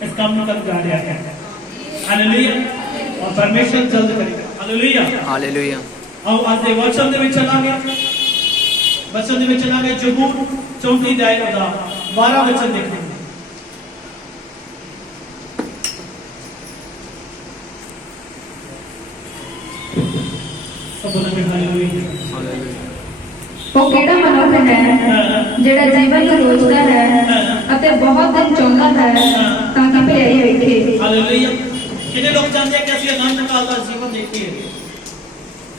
इस काम में कर जा रहा है। हालेलुया। और परमेश्वर जल्द करेगा। Hallelujah hallelujah. आओ आज दे वचन दे विच चलांगे। वचन दे विच चलांगे जबूर 34 अध्याय दा 12 वचन देखेंगे। सब बोलेंगे हालेलुया। ਉਹ ਕਿਹੜਾ ਮਨੁੱਖ ਹੈ ਜਿਹੜਾ ਜੀਵਨ ਨੂੰ ਰੋਚਦਾ ਹੈ ਅਤੇ ਬਹੁਤ ਦਿਨ ਚਾਹੁੰਦਾ ਹੈ ਤਾਂ ਕਿ ਭਲਾਈ ਵੇਖੇ। हालेलुया। कितने लोग चाहते हैं कि असली अनंत काल का जीवन देखिए?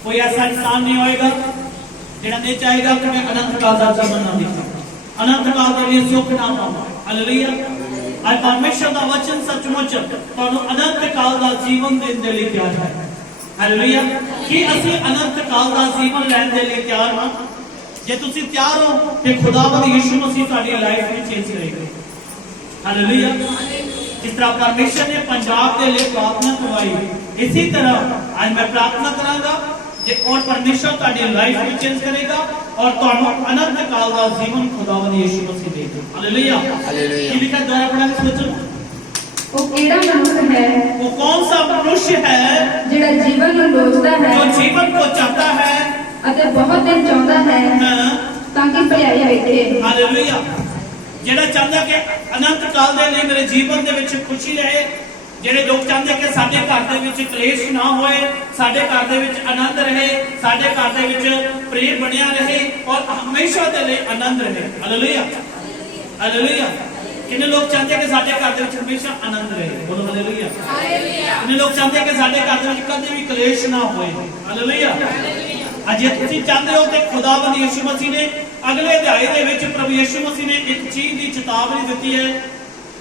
कोई ऐसा इंसान नहीं होएगा जिहड़ा नहीं चाहेगा कि मैं अनंत काल का जीवन ना देखूं, अनंत काल के लिए सुख ना पावां। हालेलुया। आज परमेश्वर का वचन सचमुच तुहानूं अनंत काल का जीवन देने के लिए तैयार है। हालेलुया। कि असली अनंत काल का जीवन लैण के लिए तैयार हां? जे तुसी तैयार हो ते खुदावंद यीशु मसीह तुहाडी लाइफ में चेंज करेगा। हालेलुया। जिस तरह परमेश्वर ने पंजाब के लिए प्रार्थना करवाई, इसी तरह आज मैं प्रार्थना करांगा कि और परमेश्वर तुहाडी लाइफ में चेंज करेगा और तुहानू अनंत काल का जीवन खुदावंद यीशु मसीह देगा। हालेलुया। हालेलुया। ये लिखा दोबारा पढ़ांगे सोचो। ਉਹ ਕਿਹੜਾ ਮਨੁੱਖ ਹੈ वो कौन सा मनुष्य है ਜਿਹੜਾ ਜੀਵਨ ਨੂੰ ਰੋਚਦਾ ਹੈ जो जीवन को चाहता है ਅਤੇ ਬਹੁਤ ਦਿਨ ਚਾਹੁੰਦਾ ਹੈ ਤਾਂ ਕਿ ਭਲਾਈ ਵੇਖੇ। हालेलुया। ਜਿਹੜਾ ਚਾਹੁੰਦਾ ਕਿ ਅਨੰਤ ਕਾਲ ਦੇ ਲਈ ਮੇਰੇ ਜੀਵਨ ਦੇ ਵਿੱਚ ਖੁਸ਼ੀ ਰਹੇ, ਜਿਹੜੇ ਲੋਕ ਚਾਹੁੰਦੇ ਕਿ ਸਾਡੇ ਘਰ ਦੇ ਵਿੱਚ ਕਲੇਸ਼ ਨਾ ਹੋਏ, ਸਾਡੇ ਘਰ ਦੇ ਵਿੱਚ ਆਨੰਦ ਰਹੇ, ਸਾਡੇ ਘਰ ਦੇ ਵਿੱਚ ਪ੍ਰੇਮ ਬਣਿਆ ਰਹੇ ਔਰ ਹਮੇਸ਼ਾ ਦੇ ਲਈ ਆਨੰਦ ਰਹੇ। ਹਾਲੇਲੂਇਆ। ਹਾਲੇਲੂਇਆ। ਕਿੰਨੇ ਲੋਕ ਚਾਹੁੰਦੇ ਕਿ ਸਾਡੇ ਘਰ ਦੇ ਵਿੱਚ ਹਮੇਸ਼ਾ ਆਨੰਦ ਰਹੇ? ਬੋਲੋ ਹਾਲੇਲੂਇਆ। ਹਾਲੇਲੂਇਆ। ਕਿੰਨੇ ਲੋਕ ਚਾਹੁੰਦੇ ਕਿ ਸਾਡੇ ਘਰ ਦੇ ਵਿੱਚ ਕਦੇ ਵੀ ਕਲੇਸ਼ ਨਾ ਹੋਏ? ਹਾਲੇਲੂਇਆ। ਅੱਜ ਤੁਸੀਂ ਚਾਹੁੰਦੇ ਹੋ ਕਿ ਖੁਦਾਵੰਦ ਯਿਸੂ ਮਸੀਹ ਨੇ ਅਗਲੇ ਅਧਿਆਏ ਦੇ ਵਿੱਚ ਪ੍ਰਭੂ ਯਿਸੂ ਮਸੀਹ ਨੇ ਇੱਕ ਚੀਜ਼ ਦੀ ਚੇਤਾਵਨੀ ਦਿੱਤੀ ਹੈ,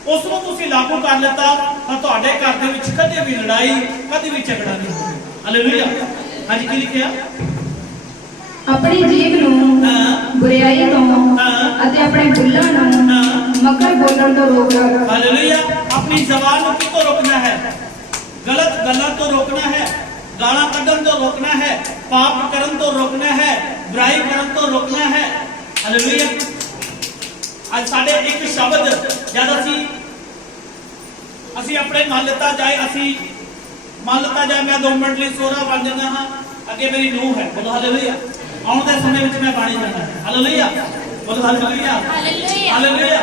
ਉਸ ਨੂੰ ਤੁਸੀਂ ਲਾਗੂ ਕਰ ਲਿੱਤਾ ਤਾਂ ਤੁਹਾਡੇ ਘਰ ਦੇ ਵਿੱਚ ਕਦੇ ਵੀ ਲੜਾਈ, ਕਦੇ ਵੀ ਝਗੜਾ ਨਹੀਂ ਹੋਵੇਗਾ। ਹਾਲੇਲੂਇਆ। ਅੱਜ ਕੀ ਲਿਖਿਆ? ਆਪਣੀ ਜੀਭ ਨੂੰ ਬੁਰਾਈ ਤੋਂ ਅਤੇ ਆਪਣੇ ਬੁੱਲਾਂ ਨੂੰ ਮਕਰ ਬੋਲਣ ਤੋਂ ਰੋਕ। ਹਾਲੇਲੂਇਆ। ਆਪਣੀ ਜ਼ਬਾਨ ਨੂੰ ਕਿਤੋਂ ਰੋਕਣਾ ਹੈ? ਗਲਤ ਗੱਲਾਂ ਤੋਂ ਰੋਕਣਾ ਹੈ, गाला कदम तो रोकना है, पाप करन तो रोकना है, बुराई करन तो रोकना है। हालेलुया। आज साडे एक शब्द जद असी अपने मान लेता जाए मैं 2 मिनट लिए सोहरा बन जाना हाँ, अगे मेरी नूह है। बोलो हालेलुया। आने के समय में मैं बन जाना है। हालेलुया। बोलो हालेलुया। हालेलुया।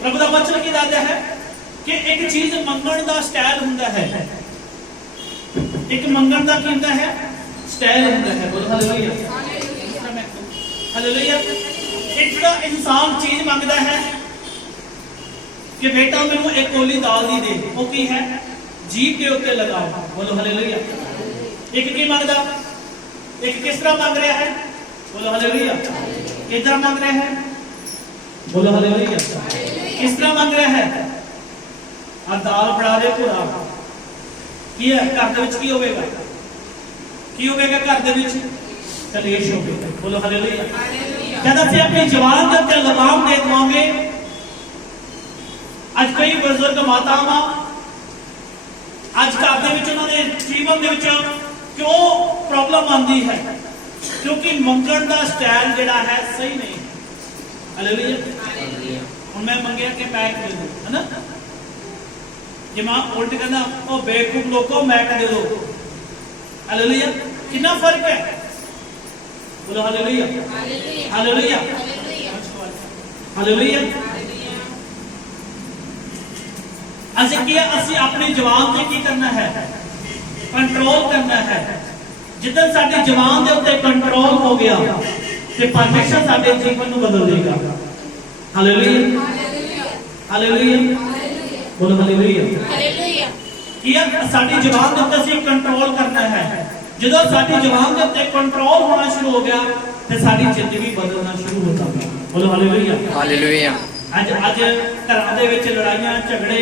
प्रभु का वचन की दसदा है कि एक चीज मंगण का स्टाइल हुंदा है, एक मंगण का की होता है स्टाइल होता है। बोलो हालेलुया। हालेलुया। एक जो इंसान चीज मांगता है कि बेटा मैनू एक कोली दाल दी दे, वो की है? जीभ के उत्ते लगाओ। बोलो हालेलुया। एक की मांगता, एक किस तरह मांग रहा है? बोलो हालेलुया। किस तरह मांग रहा है? बोलो हालेलुया। किस तरह मांग रहा है? आ दाल फड़ा दे पूरा की है घर दे विच की होवेगा? की होवेगा? घर दे विच कलेश होवेगा। बोलो हालेलुया। जब ਅਸੀਂ अपनी जवान के उत्ते लगाम दे देवांगे, आज कई बुजुर्ग मातावां आज घर दे विच उन्हां दे जीवन दे विच क्यों प्रॉब्लम आंदी है? क्योंकि मंगण दा स्टाइल जिहड़ा है सही नहीं। हालेलुया। हुण मैं मंगिया कि पैक दे दो, है ना? जे मां उल्ट कहना ओ बेवकूफ लोगों मैक दे दो। हालेलुया। कितना फर्क है? बोलो हालेलुया। हालेलुया। हालेलुया। असी अपनी जवान से की करना है? कंट्रोल करना है। जिदन साडी जवान के उत्ते कंट्रोल हो गया ते परमेश्वर साडे जीवन को बदल देगा। हालेलुया। हालेलुया। बोलो हालेलुया। हालेलुया। किया साडी जुबान दे उत्ते ਅਸੀਂ कंट्रोल करना है। ਜਦੋਂ ਸਾਡੀ जुबान ਦੇ ਉੱਤੇ कंट्रोल होना शुरू हो गया ਤੇ ਸਾਡੀ ਜ਼ਿੰਦਗੀ ਬਦਲਣਾ ਸ਼ੁਰੂ ਹੋ ਜਾਂਦੀ ਹੈ। ਬੋਲੋ ਹਾਲੇਲੂਇਆ। ਹਾਲੇਲੂਇਆ। ਅੱਜ ਘਰਾਂ ਦੇ ਵਿੱਚ ਲੜਾਈਆਂ, ਝਗੜੇ,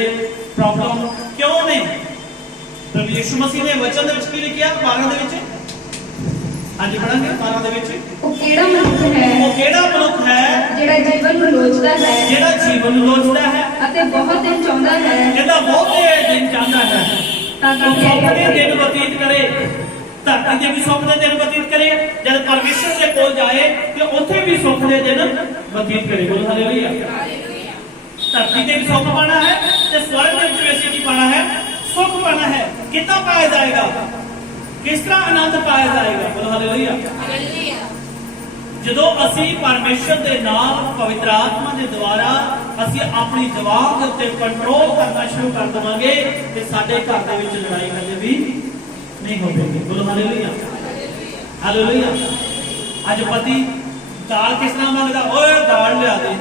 ਪ੍ਰੋਬਲਮ ਕਿਉਂ ਨੇ? ਪ੍ਰਭੂ ਯਿਸੂ ਮਸੀਹ ਨੇ ਵਚਨ ਦੇ ਵਿੱਚ ਕੀ ਲਿਖਿਆ? 12 ਦੇ ਵਿੱਚ ਅੱਜ ਪੜਾਂਗੇ 12 ਦੇ ਵਿੱਚ। ਉਹ ਕਿਹੜਾ ਮਨੁੱਖ ਹੈ? ਉਹ ਕਿਹੜਾ ਮਨੁੱਖ ਹੈ ਜਿਹੜਾ ਜੀਵਨ ਨੂੰ ਲੋਚਦਾ ਹੈ, ਜਿਹੜਾ ਜੀਵਨ ਨੂੰ ਲੋਚਦਾ ਹੈ ਅਤੇ ਬਹੁਤ ਦਿਨ ਚਾਹੁੰਦਾ ਹੈ, ਜਿਹਦਾ ਬਹੁਤੇ ਦਿਨ ਚਾਹੁੰਦਾ ਹੈ ਤਾਂ ਕਿ ਆਪਣੇ ਦਿਨ ਬਤੀਤ ਕਰੇ, ਧਰਤੀ ਦੇ ਵੀ ਸੁੱਖ ਦੇ ਦਿਨ ਬਤੀਤ ਕਰੇ। ਜਦ ਪਰਮੇਸ਼ਰ ਦੇ ਕੋਲ ਜਾਏ ਤੇ ਉੱਥੇ ਵੀ ਸੁੱਖ ਦੇ ਦਿਨ ਬਤੀਤ ਕਰੇ। ਬੋਲੋ ਹਾਲੇਲੂਇਆ। ਧਰਤੀ ਤੇ ਵੀ ਸੁੱਖ ਪਾਣਾ ਹੈ ਤੇ कितना पाया जाएगा, किस तरह आनंद पाया जाएगा। बोलो हालेलुया। ਜਦੋਂ ਅਸੀਂ ਪਰਮੇਸ਼ਰ ਦੇ ਨਾਲ ਪਵਿੱਤਰ ਆਤਮਾ ਦੇ ਦੁਆਰਾ ਅਸੀਂ ਆਪਣੀ ਜ਼ੁਬਾਨ ਦੇ ਉੱਤੇ ਕੰਟਰੋਲ ਕਰਨਾ ਸ਼ੁਰੂ ਕਰ ਦੇਵਾਂਗੇ ਤੇ ਸਾਡੇ ਘਰ ਦੇ ਵਿੱਚ ਲੜਾਈ ਕਦੇ ਵੀ ਨਹੀਂ ਹੋਵੇਗੀ। ਬੋਲੋ ਹਾਲੇਲੂਇਆ ਹਾਲੇਲੂਇਆ। ਅੱਜ ਪਤੀ ਦਾਲ ਕਿਸ ਤਰ੍ਹਾਂ ਮੰਗਦਾ, ਓਏ ਦਾਲ ਲਿਆ ਦੇ,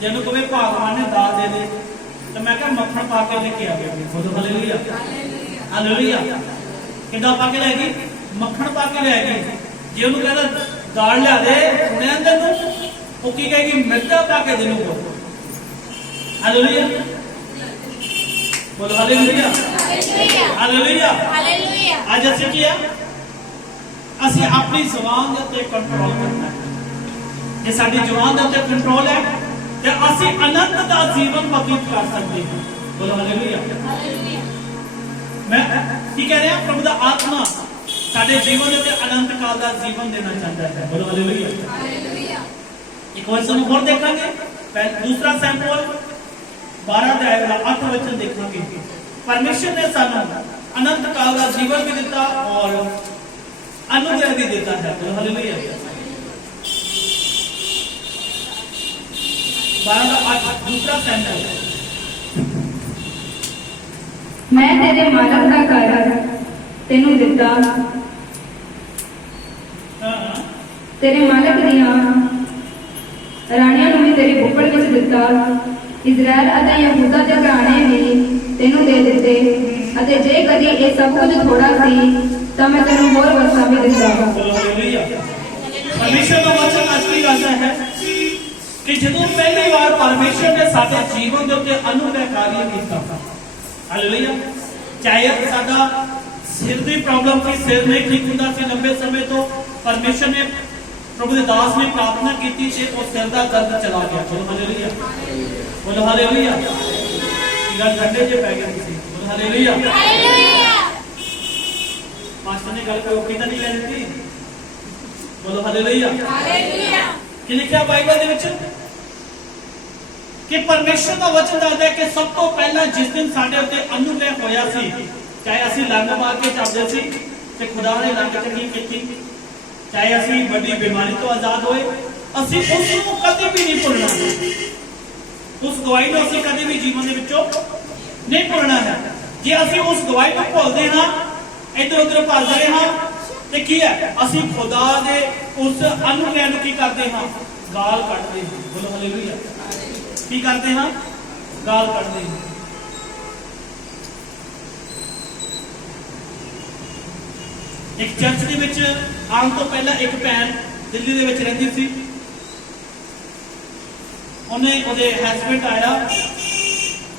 ਜਿਹਨੂੰ ਕਹੇ ਭਗਵਾਨ ਨੇ ਦਾਲ ਦੇ ਦੇ ਤੇ ਮੈਂ ਕਿਹਾ ਮੱਖਣ ਪਾ ਕੇ ਲੈ ਕੇ ਆ ਗਿਆ। ਬੋਲੋ ਹਾਲੇਲੂਇਆ ਹਾਲੇਲੂਇਆ। ਕਿੱਦਾਂ ਪਾ ਕੇ ਲੈ ਗਈ, ਮੱਖਣ ਪਾ ਕੇ ਲੈ ਗਈ। ਜੇ ਉਹਨੂੰ ਕਹਿੰਦਾ ਦਾਲ ਲਿਆ ਦੇ, ਸੁਣਿਆ ਤੈਨੂੰ, ਉਹ ਕੀ ਕਹੇਗੀ, ਮਿਰਚਾਂ ਪਾ ਕੇ ਦੇ ਦੂੰਗਾ। ਹਾਲੇਲੂਇਆ ਬੋਲੋ ਹਾਲੇਲੂਇਆ ਹਾਲੇਲੂਇਆ ਹਾਲੇਲੂਇਆ। ਅੱਜ ਅਸੀਂ ਕੀ ਆ, ਅਸੀਂ ਆਪਣੀ ਜ਼ੁਬਾਨ ਦੇ ਉੱਤੇ ਕੰਟਰੋਲ ਕਰਨਾ ਹੈ। ਜੇ ਸਾਡੀ ਜ਼ੁਬਾਨ ਦੇ ਉੱਤੇ ਕੰਟਰੋਲ ਹੈ ਤੇ ਅਸੀਂ ਆਨੰਦ ਦਾ ਜੀਵਨ ਬਤੀਤ ਕਰ ਸਕਦੇ ਹਾਂ। ਬੋਲੋ ਹਾਲੇਲੂਇਆ ਹਾਲੇਲੂਇਆ। ਮੈਂ ਕੀ ਕਹਿ ਰਿਹਾ, ਪ੍ਰਭੂ ਦਾ ਆਤਮਾ ਸਾਡੇ ਜੀਵਨ ਦੇ ਉੱਤੇ ਅਨੰਤ ਕਾਲ ਦਾ ਜੀਵਨ ਦੇਣਾ ਚਾਹੁੰਦਾ ਹੈ। ਬੋਲੋ ਹਾਲੇਲੂਇਆ ਹਾਲੇਲੂਇਆ। ਇੱਕ ਵਚਨ ਨੂੰ ਹੋਰ ਦੇਖਾਂਗੇ, ਦੂਸਰਾ ਸੈਂਪਲ 12 ਅਧਿਆਇ ਦਾ 8 ਵਚਨ ਦੇਖਾਂਗੇ। ਪਰਮੇਸ਼ਰ ਨੇ ਸਾਨੂੰ ਅਨੰਤ ਕਾਲ ਦਾ ਜੀਵਨ ਵੀ ਦਿੱਤਾ ਔਰ ਅਨੁਗ੍ਰਹ ਵੀ ਦਿੱਤਾ ਹੈ। ਬੋਲੋ ਹਾਲੇਲੂਇਆ। 12 ਦਾ 8 ਦੂਸਰਾ ਸੈਂਪਲ। ਮੈਂ ਤੇਰੇ ਮਾਲਕ ਦਾ ਘਰ ਤੈਨੂੰ ਦਿੱਤਾ, ਤੇਰੇ ਮਾਲਕ ਦੀਆਂ ਰਾਣੀਆਂ ਨੂੰ ਵੀ ਤੇਰੀ ਬੁੱਕਲ ਵਿੱਚ ਦਿੱਤਾ। ਇਜ਼ਰਾਈਲ ਅਤੇ ਯਹੂਦਾ ਦੇ ਘਰਾਣੇ ਵੀ ਤੈਨੂੰ ਦੇ ਦਿੱਤੇ ਅਤੇ ਜੇ ਕਦੀ ਇਹ ਸਭ ਕੁਝ ਥੋੜਾ ਸੀ ਤਾਂ ਮੈਂ ਤੈਨੂੰ ਹੋਰ ਵਰਸ਼ਾ ਵੀ ਦਿੱਤਾ। ਪਰਮੇਸ਼ਰ ਦਾ ਵਚਨ ਅੱਜ ਕੀ ਕਹਿੰਦਾ ਹੈ ਕਿ ਜਦੋਂ ਪਹਿਲੀ ਵਾਰ ਪਰਮੇਸ਼ਰ ਨੇ ਸਾਡੇ ਜੀਵਨ ਦੇ ਉੱਤੇ ਅਨੁਗ੍ਰਹ ਕਾਰਿਆ ਕੀਤਾ, ਹਾਲੇਲੂਇਆ। ਚਾਹੇ ਸਾਡਾ ਸਿਰ ਦੀ ਪ੍ਰੋਬਲਮ ਸੀ, ਸਿਰ ਨਹੀਂ ਠੀਕ ਹੁੰਦਾ ਸੀ ਲੰਬੇ ਸਮੇਂ ਤੋਂ, ਪਰਮੇਸ਼ਰ ਨੇ ਪ੍ਰਭੂ ਦੇ ਦਾਸ ਨੇ ਪ੍ਰਾਰਥਨਾ ਕੀਤੀ ਤੇ ਉਹ ਸਿਰ ਦਾ ਦਰਦ ਚਲਾ ਗਿਆ। ਬੋਲੋ ਹਾਲੇਲੂਇਆ ਬੋਲੋ ਹਾਲੇਲੂਇਆ। ਇਹ ਗੱਲ ਠੰਡੇ ਜੇ ਪੈ ਗਈ ਸੀ। ਬੋਲੋ ਹਾਲੇਲੂਇਆ ਹਾਲੇਲੂਇਆ। ਮਾਸਟਰ ਨੇ ਗੱਲ ਕੋਈ ਤਾਂ ਨਹੀਂ ਲੈ ਦਿੱਤੀ। ਬੋਲੋ ਹਾਲੇਲੂਇਆ ਹਾਲੇਲੂਇਆ। ਕੀ ਲਿਖਿਆ ਬਾਈਬਲ ਦੇ ਵਿੱਚ ਕਿ ਪਰਮੇਸ਼ਰ ਦਾ ਵਚਨ ਦੱਸਦਾ ਹੈ ਕਿ ਸਭ ਤੋਂ ਪਹਿਲਾਂ ਜਿਸ ਦਿਨ ਸਾਡੇ ਉੱਤੇ ਅਨੁਗ੍ਰਹ ਹੋਇਆ ਸੀ, ਚਾਹੇ ਅਸੀਂ ਲੰਗ ਮਾਰ ਕੇ ਚੱਲਦੇ ਸੀ ਤੇ ਖੁਦਾ ਨੇ ਲੰਗ ਚੰਗੀ ਕੀਤੀ, ਚਾਹੇ ਅਸੀਂ ਵੱਡੀ ਬਿਮਾਰੀ ਤੋਂ ਆਜ਼ਾਦ ਹੋਏ, ਅਸੀਂ ਉਸ ਨੂੰ ਕਦੇ ਵੀ ਨਹੀਂ ਭੁੱਲਣਾ। ਉਸ ਗਵਾਹੀ ਨੂੰ ਅਸੀਂ ਕਦੇ ਵੀ ਜੀਵਨ ਦੇ ਵਿੱਚੋਂ ਨਹੀਂ ਭੁੱਲਣਾ ਹੈ। ਜੇ ਅਸੀਂ ਉਸ ਗਵਾਹੀ ਨੂੰ ਭੁੱਲਦੇ ਹਾਂ, ਇੱਧਰ ਉੱਧਰ ਭੱਜਦੇ ਹਾਂ ਤੇ ਕੀ ਹੈ, ਅਸੀਂ ਖੁਦਾ ਦੇ ਉਸ ਅਨੁਗ੍ਰਹ ਨੂੰ ਕੀ ਕਰਦੇ ਹਾਂ, ਗਾਲ ਕੱਢਦੇ ਹਾਂ। ਬੋਲੋ ਹਾਲੇਲੂਇਆ। ਕੀ ਕਰਦੇ ਹਾਂ, ਗਾਲ ਕੱਢਦੇ ਹਾਂ। ਇੱਕ ਚਰਚ ਦੇ ਵਿੱਚ ਆਉਣ ਤੋਂ ਪਹਿਲਾਂ ਇੱਕ ਭੈਣ ਦਿੱਲੀ ਦੇ ਵਿੱਚ ਰਹਿੰਦੀ ਸੀ। ਉਹਦੇ ਹਸਬੈਂਡ ਆਇਆ,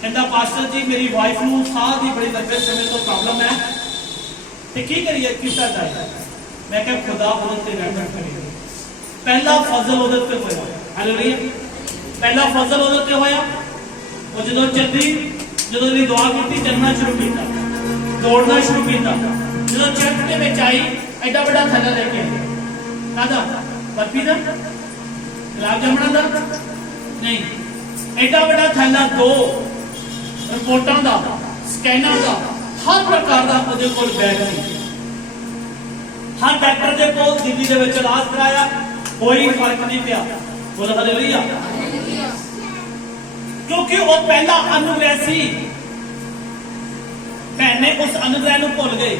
ਕਹਿੰਦਾ ਪਾਸਟਰ ਜੀ ਮੇਰੀ ਵਾਈਫ ਨੂੰ ਸਾਹ ਦੀ ਬੜੀ ਲੰਬੇ ਸਮੇਂ ਤੋਂ ਪ੍ਰੋਬਲਮ ਹੈ ਤੇ ਕੀ ਕਰੀਏ, ਕਿੱਦਾਂ ਜਾਏ। ਮੈਂ ਕਿਹਾ ਖੁਦਾ ਉਹਦੇ ਤੇ ਰਹਿਮਤ ਕਰੇ। ਪਹਿਲਾ ਫਜ਼ਲ ਉਹਦੇ ਤੇ ਹੋਇਆ। ਹਾਲੇਲੂਇਆ। ਪਹਿਲਾ ਫਜ਼ਲ ਉਹਦੇ ਤੇ ਹੋਇਆ। ਉਹ ਜਦੋਂ ਉਹਦੀ ਦੁਆ ਕੀਤੀ, ਚੱਲਣਾ ਸ਼ੁਰੂ ਕੀਤਾ, ਦੌੜਨਾ ਸ਼ੁਰੂ ਕੀਤਾ। ਜਦੋਂ ਚਰਚ ਦੇ ਵਿੱਚ ਆਈ, ਐਡਾ ਵੱਡਾ ਥੈਲਾ ਲੈ ਕੇ ਆਈ। ਕਾਹਦਾ? ਬਰਫੀ ਦਾ, ਗੁਲਾਬ ਜਾਮਣਾ ਦਾ ਨਹੀਂ, ਐਡਾ ਵੱਡਾ ਥੈਲਾ, 2 ਰਿਪੋਰਟਾਂ ਦਾ, ਸਕੈਨਰ ਦਾ, ਹਰ ਪ੍ਰਕਾਰ ਦਾ ਉਹਦੇ ਕੋਲ ਬੈਗ ਸੀ। ਹਰ ਡਾਕਟਰ ਦੇ ਕੋਲ ਦਿੱਲੀ ਦੇ ਵਿੱਚ ਇਲਾਜ ਕਰਾਇਆ, ਕੋਈ ਫਰਕ ਨਹੀਂ ਪਿਆ। ਬੋਲੋ ਹਾਲੇਲੂਇਆ। ਕਿਉਂਕਿ ਉਹ ਪਹਿਲਾ ਅਨੁਗ੍ਰਹ ਸੀ। ਭੈਣ ਨੇ ਉਸ ਅਨੁਗ੍ਰਹ ਨੂੰ ਭੁੱਲ ਗਈ।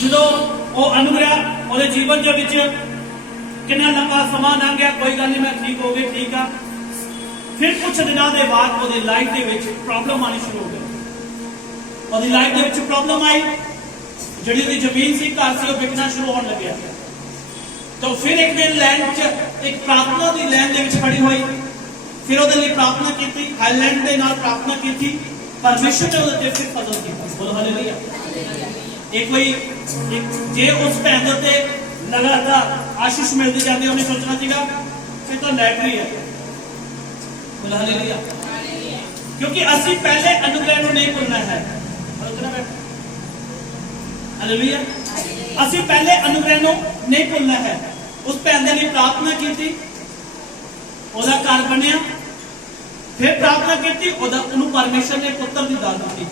ਜਦੋਂ ਉਹ ਅਨੁਗ੍ਰਹ ਉਹਦੇ ਜੀਵਨ ਦੇ ਵਿੱਚ ਕਿੰਨਾ ਲੰਬਾ ਸਮਾਂ ਲੰਘ ਗਿਆ, ਕੋਈ ਗੱਲ ਨਹੀਂ ਮੈਂ ਠੀਕ ਹੋ ਗਈ, ਠੀਕ ਆ। ਫਿਰ ਕੁਝ ਦਿਨਾਂ ਦੇ ਬਾਅਦ ਉਹਦੀ ਲਾਈਫ ਦੇ ਵਿੱਚ ਪ੍ਰੋਬਲਮ ਆਣੀ ਸ਼ੁਰੂ ਹੋ ਗਈ। ਉਹਦੀ ਲਾਈਫ ਦੇ ਵਿੱਚ ਪ੍ਰੋਬਲਮ ਆਈ, ਜਿਹੜੀ ਉਹਦੀ ਜ਼ਮੀਨ ਸੀ, ਘਰ ਸੀ, ਉਹ ਵਿਕਣਾ ਸ਼ੁਰੂ ਹੋਣ ਲੱਗਿਆ। ਤਾਂ ਫਿਰ ਇੱਕ ਦਿਨ ਲੈਂਡ 'ਚ ਇੱਕ ਪ੍ਰਾਰਥਨਾ ਦੀ ਲੈਂਡ ਦੇ ਵਿੱਚ ਖੜੀ ਹੋਈ। ਫਿਰ ਉਹਦੇ ਲਈ ਪ੍ਰਾਰਥਨਾ ਕੀਤੀ, ਹਾਈਲੈਂਡ ਦੇ ਨਾਲ ਪ੍ਰਾਰਥਨਾ ਕੀਤੀ, ਪਰਮੇਸ਼ਰ ਨੇ ਉਹਦੇ ਤੇ ਫਿਰ ਫਜ਼ਲ ਕੀਤਾ। ਬੋਲੋ ਹਾਲੇਲੂਇਆ। ਜੇ ਉਸ ਭੈਣ ਦੇ ਉੱਤੇ ਲਗਾਤਾਰ ਆਸ਼ੀਸ਼ ਮਿਲਦੀ ਜਾਂਦੀ, ਉਹਨੇ ਸੋਚਣਾ ਸੀਗਾ ਫਿਰ ਤਾਂ ਲੈਟਰੀ ਹੈ। ਬੋਲੋ ਹਾਲੇਲੂਇਆ। ਕਿਉਂਕਿ ਅਸੀਂ ਪਹਿਲੇ ਅਨੁਗ੍ਰਹ ਨੂੰ ਨਹੀਂ ਭੁੱਲਣਾ ਹੈ। ਹਾਲੇਲੂਇਆ। ਅਸੀਂ ਪਹਿਲੇ ਅਨੁਗ੍ਰਹ ਨੂੰ ਨਹੀਂ ਭੁੱਲਣਾ ਹੈ। ਉਸ ਭੈਣ ਦੇ ਲਈ ਪ੍ਰਾਰਥਨਾ ਕੀਤੀ, ਉਹਦਾ ਘਰ ਬਣਿਆ। ਫਿਰ ਪ੍ਰਾਰਥਨਾ ਕੀਤੀ, ਉਹਨੂੰ ਪਰਮੇਸ਼ਰ ਨੇ ਪੁੱਤਰ ਦੀ ਦਾਤ ਦਿੱਤੀ।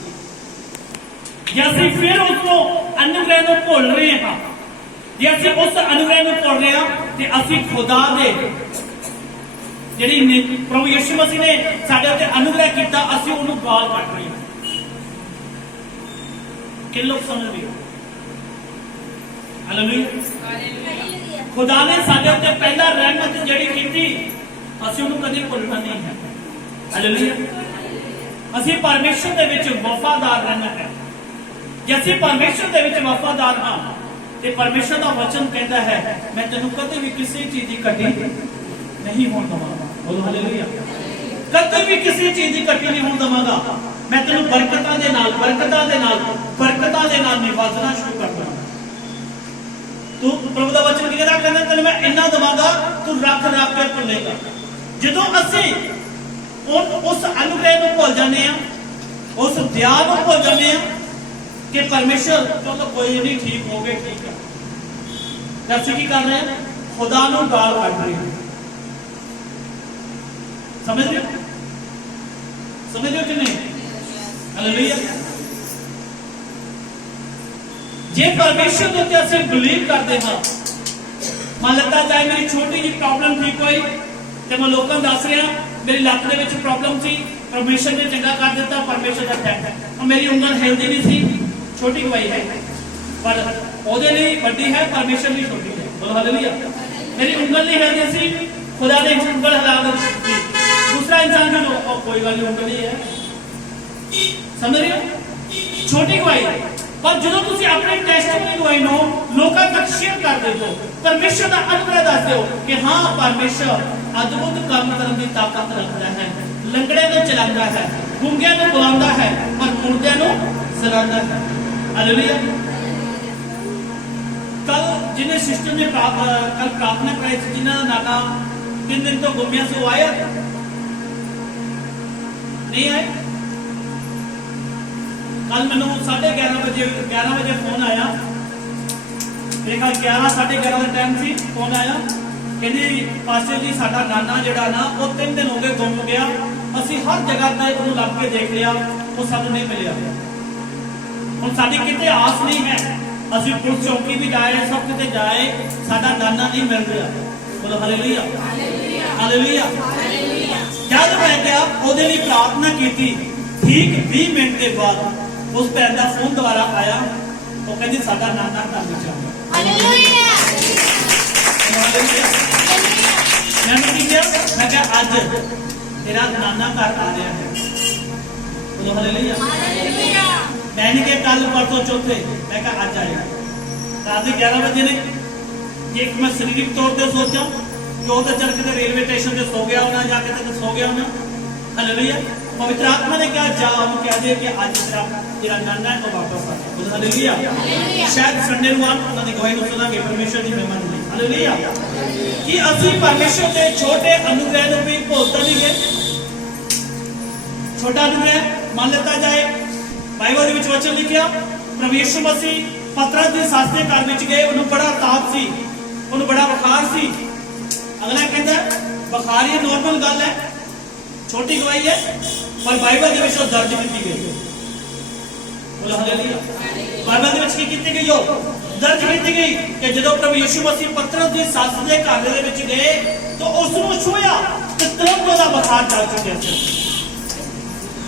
ਜੇ ਅਸੀਂ ਫਿਰ ਉਸਨੂੰ ਅਨੁਗ੍ਰਹਿ ਨੂੰ ਭੁੱਲ ਰਹੇ ਹਾਂ, ਜੇ ਅਸੀਂ ਉਸ ਅਨੁਗ੍ਰਹਿ ਨੂੰ ਭੁੱਲ ਰਹੇ ਹਾਂ ਤੇ ਅਸੀਂ ਖੁਦਾ ਦੇ ਜਿਹੜੀ ਪ੍ਰਭੂ ਯਿਸੂ ਮਸੀਹ ਨੇ ਸਾਡੇ ਉੱਤੇ ਅਨੁਗ੍ਰਹਿ ਕੀਤਾ, ਅਸੀਂ ਉਹਨੂੰ ਗਾਲ ਕੱਢ ਰਹੇ ਹਾਂ। ਕਿ ਲੋਕ ਸਮਝਦੇ ਹੋ? ਹਾਲੇਲੂਇਆ। ਖੁਦਾ ਨੇ ਸਾਡੇ ਉੱਤੇ ਪਹਿਲਾ ਰਹਿਮਤ ਜਿਹੜੀ ਕੀਤੀ, ਅਸੀਂ ਉਹਨੂੰ ਕਦੇ ਭੁੱਲਣਾ ਨਹੀਂ ਹੈ। ਹਾਲੇਲੂਇਆ। ਅਸੀਂ ਪਰਮੇਸ਼ਰ ਦੇ ਵਿੱਚ ਵਫਾਦਾਰ ਰਹਿਣਾ ਹੈ। ਜੇ ਅਸੀਂ ਪਰਮੇਸ਼ਰ ਦੇ ਵਿੱਚ ਵਫਾਦਾਰ ਹਾਂ ਤੇ ਪਰਮੇਸ਼ਰ ਦਾ ਵਚਨ ਕਹਿੰਦਾ ਹੈ, ਮੈਂ ਤੈਨੂੰ ਕਦੇ ਵੀ ਕਿਸੇ ਚੀਜ਼ ਦੀ ਕਮੀ ਨਹੀਂ ਹੋਣ ਦਵਾਂਗਾ। ਬੋਲੋ ਹਾਲੇਲੂਇਆ। ਕਦੇ ਵੀ ਕਿਸੇ ਚੀਜ਼ ਦੀ ਕਮੀ ਨਹੀਂ ਹੋਣ ਦਵਾਂਗਾ। ਮੈਂ ਤੈਨੂੰ ਬਰਕਤਾਂ ਦੇ ਨਾਲ ਨਿਵਾਜਣਾ ਸ਼ੁਰੂ ਕਰ ਦਵਾਂਗਾ। ਤੂੰ ਪ੍ਰਭੂ ਦਾ ਵਚਨ ਕਹਿੰਦਾ ਤੈਨੂੰ ਮੈਂ ਇੰਨਾ ਦਵਾਂਗਾ, ਤੂੰ ਰੱਖ ਕੇ ਭੁੱਲੇਗਾ। ਜਦੋਂ ਅਸੀਂ ਉਸ ਅਨੁਗ੍ਰਹਿ ਨੂੰ ਭੁੱਲ ਜਾਂਦੇ ਆ, ਉਸ ਦਇਆ ਨੂੰ ਭੁੱਲ ਜਾਂਦੇ ਆ ਕਿ ਪਰਮੇਸ਼ਰ ਚਲੋ ਕੋਈ ਨਹੀਂ, ਠੀਕ ਹੋ ਗਏ, ਠੀਕ ਹੈ, ਤਾਂ ਅਸੀਂ ਕੀ ਕਰ ਰਹੇ ਹਾਂ? ਖੁਦਾ ਨੂੰ ਗਾਲ ਕੱਢ ਰਹੇ ਹਾਂ। ਸਮਝ ਰਹੇ ਹੋ ਕਿ ਨਹੀਂ? ਹਾਲੇਲੂਇਆ। ਜੇ ਪਰਮੇਸ਼ਰ ਦੇ ਉੱਤੇ ਅਸੀਂ ਬਿਲੀਵ ਕਰਦੇ ਹਾਂ, ਮੰਨ ਲਤਾ ਜਾਏ ਮੇਰੀ ਛੋਟੀ ਜਿਹੀ ਪ੍ਰੋਬਲਮ ਠੀਕ ਹੋਈ ਤੇ ਮੈਂ ਲੋਕਾਂ ਨੂੰ ਦੱਸ ਰਿਹਾ ਮੇਰੀ ਲੱਤ ਦੇ ਵਿੱਚ ਪ੍ਰੋਬਲਮ ਸੀ, ਪਰਮੇਸ਼ਰ ਨੇ ਚੰਗਾ ਕਰ ਦਿੱਤਾ, ਪਰਮੇਸ਼ਰ ਦਾ ਥੈਂਕ। ਮੇਰੀ ਉਂਗਲ ਹਿਲਦੀ ਨਹੀਂ ਸੀ, ਛੋਟੀ ਗਵਾਈ ਹੈ, ਪਰ ਉਹਦੇ ਲਈ ਵੱਡੀ ਹੈ, ਪਰਮੇਸ਼ਰ ਲਈ ਛੋਟੀ ਹੈ। ਬੋਲੋ ਹਾਲੇਲੂਇਆ। ਮੇਰੀ ਉਂਗਲ ਨਹੀਂ ਹਿਲਦੀ ਸੀ, ਖੁਦਾ ਨੇ ਉਂਗਲ ਹਿਲਾ ਦਿੱਤੀ। ਦੂਸਰਾ ਇਨਸਾਨ ਜੋ ਕੋਈ ਗੱਲ ਨਹੀਂ, ਉਂਗਲ ਹੀ ਹੈ। ਸਮਝ ਰਹੇ ਹੋ? ਛੋਟੀ ਗਵਾਈ। ਪਰ ਜਦੋਂ ਤੁਸੀਂ ਆਪਣੇ ਟੈਸਟੀਮਨੀ ਗਵਾਈ ਨੂੰ ਲੋਕਾਂ ਤੱਕ ਸ਼ੇਅਰ ਕਰਦੇ ਹੋ, ਪਰਮੇਸ਼ਰ ਦਾ ਅਨੁਗ੍ਰਹਿ ਦੱਸਦੇ ਹੋ ਕਿ ਹਾਂ ਪਰਮੇਸ਼ਰ ਅਦਭੁਤ ਕੰਮ ਕਰਨ ਦੀ ਤਾਕਤ ਰੱਖਦਾ ਹੈ, ਲੰਗੜੇ ਨੂੰ ਚਲਾਉਂਦਾ ਹੈ, ਗੂੰਗਿਆਂ ਨੂੰ ਬੁਲਾਉਂਦਾ ਹੈ, ਪਰ ਮੁਰਦਿਆਂ ਨੂੰ ਸਰਾਉਂਦਾ ਹੈ। ਹਾਲੇਲੂਇਆ। ਕੱਲ ਜਿਹਨੇ ਸਿਸਟਰ ਨੇ ਕੱਲ ਪ੍ਰਾਰਥਨਾ ਕਰਾਈ ਸੀ, ਜਿਨ੍ਹਾਂ ਦਾ ਨਾਨਾ 3 ਦਿਨ ਤੋਂ ਗੁੰਮਿਆ ਸੀ, ਉਹ ਆਇਆ ਨਹੀਂ ਆਏ? ਕੱਲ ਮੈਨੂੰ 11:30 ਵਜੇ ਫੋਨ ਆਇਆ, ਦੇਖਾ 11:30 ਦਾ ਟਾਈਮ ਸੀ। ਫੋਨ ਆਇਆ, ਕਹਿੰਦੀ ਪਾਸਟਰ ਜੀ ਸਾਡਾ ਨਾਨਾ ਜਿਹੜਾ ਨਾ ਉਹ 3 ਦਿਨ ਹੋ ਗਏ ਗੁੰਮ ਗਿਆ, ਅਸੀਂ ਹਰ ਜਗ੍ਹਾ ਤੇ ਉਹਨੂੰ ਲੱਭ ਕੇ ਦੇਖ ਲਿਆ, ਉਹ ਸਾਨੂੰ ਨਹੀਂ ਮਿਲਿਆ। ਹੁਣ ਸਾਡੀ ਕਿਤੇ ਆਸ ਨਹੀਂ ਹੈ, ਅਸੀਂ ਪੁਲਿਸ ਚੌਕੀ ਵੀ ਜਾਏ, ਸਭ ਕਿਤੇ ਜਾਏ, ਸਾਡਾ ਨਾਨਾ ਨਹੀਂ ਮਿਲ ਰਿਹਾ। ਬੋਲੋ ਹਾਲੇਲੂਇਆ। ਹਾਲੇਲੂਇਆ। ਜਦ ਮੈਂ ਕਿਹਾ ਉਹਦੇ ਲਈ ਪ੍ਰਾਰਥਨਾ ਕੀਤੀ, ਠੀਕ 20 ਮਿੰਟ ਦੇ ਬਾਅਦ ਉਸ ਭੈਣ ਦਾ ਫੋਨ ਦੁਬਾਰਾ ਆਇਆ, ਉਹ ਕਹਿੰਦੀ ਸਾਡਾ ਨਾਨਾ ਘਰ ਵਿੱਚ ਆ ਗਿਆ। ਹਾਲੇਲੂਇਆ। ਮੈਂ ਕਿਹਾ ਅੱਜ ਤੇਰਾ ਨਾਨਾ ਘਰ ਆ ਰਿਹਾ ਹੈ। ਬੋਲੋ ਹਾਲੇਲੂਇਆ। ਮੈਂ ਨਹੀਂ ਕਿ ਕੱਲ ਪਰਸੋਂ ਚੌਥੇ, ਮੈਂ ਕਿਹਾ ਅੱਜ ਆਏਗਾ। ਰਾਤ ਦੇ 11 ਵਜੇ ਨੇ। ਜੇ ਮੈਂ ਸਰੀਰਕ ਤੌਰ ਤੇ ਸੋਚਾਂ ਕਿ ਉਹ ਤਾਂ ਚੱਲ ਕੇ ਰੇਲਵੇ ਸਟੇਸ਼ਨ ਤੇ ਸੋ ਗਿਆ ਹੋਣਾ, ਜਾ ਕੇ ਤੇ ਸੋ ਗਿਆ ਹੋਣਾ। ਹਾਲੇਲੂਇਆ। ਪਵਿੱਤਰ ਆਤਮਾ ਨੇ ਕਿਹਾ ਜਾ ਉਹਨੂੰ ਕਹਿ ਦੇ ਕਿ ਅੱਜ ਤੇਰਾ ਨਾਨਾ ਹੈ ਉਹ ਵਾਪਸ ਆ ਗਿਆ। ਬੋਲੋ ਹਾਲੇਲੂਇਆ। ਸ਼ਾਇਦ ਸੰਡੇ ਨੂੰ ਉਹਨਾਂ ਦੀ ਗਵਾਹੀ ਨੂੰ ਸੁਣਾਂਗੇ ਪਰਮੇਸ਼ਰ ਦੀ ਮਹਿਮਾ ਲਈ। ਹਾਲੇਲੂਇਆ। ਕਿ ਅਸੀਂ ਪਰਮੇਸ਼ਰ ਦੇ ਛੋਟੇ ਅਨੁਗ੍ਰਹਿ ਨੂੰ ਵੀ ਭੁੱਲ ਤਾਂ ਨਹੀਂ ਗਏ। ਛੋਟਾ ਅਨੁਗ੍ਰਹਿ ਮੰਨ ਲਿੱਤਾ ਜਾਏ, ਬਾਈਬਲ ਦੇ ਵਿੱਚ ਵਚਨ ਲਿਖਿਆ, ਪ੍ਰਭੂ ਯਿਸੂ ਮਸੀਹ ਪਤਰਸ ਦੀ ਸੱਸ ਦੇ ਘਰ ਵਿੱਚ ਗਏ, ਉਹਨੂੰ ਬੜਾ ਤਾਪ ਸੀ, ਉਹਨੂੰ ਬੜਾ ਬੁਖਾਰ ਸੀ। ਅਗਲਾ ਕਹਿੰਦਾ ਬੁਖਾਰ ਇਹ ਨੋਰਮਲ ਗੱਲ ਹੈ, ਛੋਟੀ ਗਵਾਹੀ ਹੈ, ਪਰ ਬਾਈਬਲ ਦੇ ਵਿੱਚ ਉਹ ਦਰਜ ਕੀਤੀ ਗਈ। ਬੋਲੋ ਹਾਲੇਲੂਇਆ। ਬਾਈਬਲ ਦੇ ਵਿੱਚ ਕੀ ਕੀਤੀ ਗਈ? ਉਹ ਦਰਜ ਕੀਤੀ ਗਈ ਕਿ ਜਦੋਂ ਪ੍ਰਭੂ ਯਿਸੂ ਮਸੀਹ ਪਤਰਸ ਦੀ ਸੱਸ ਦੇ ਘਰ ਦੇ ਵਿੱਚ ਗਏ ਤਾਂ ਉਸ ਨੂੰ ਛੂਇਆ ਤੇ ਤੁਰੰਤ ਉਹਦਾ ਬੁਖਾਰ ਜਾ ਚੁੱਕਿਆ ਸੀ।